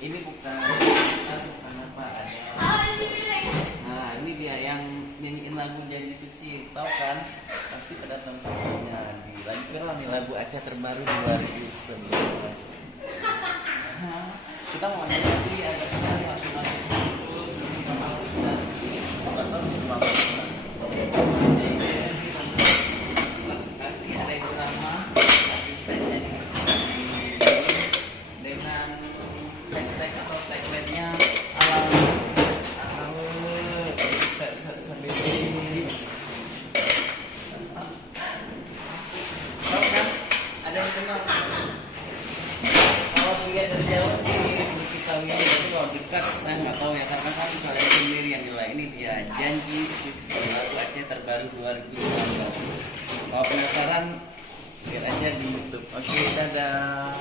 Ini bukan apa ada. Nah ini dia yang nyanyiin lagu Janji Suci, tahu kan? Pasti pada tahu semuanya. Di lagi viral nih lagu Aceh terbaru 2019. Kita mau nyanyi lagi agak sekali masing-masing kita malu dan bukan tahu cuma nanti ada Ibu Rama asistennya dengan hashtag atau tagline-nya alam tahu kan? Ada yang kenal? Kalau dilihat dari jauh sih Bukit Sawi ini, tapi kalau dekat saya nggak tahu ya, karena kan kalian sendiri yang nilai. Ini dia Janji Suci lagu Aceh terbaru 2019. Kalau penasaran lihat aja di YouTube. Oke, dadah.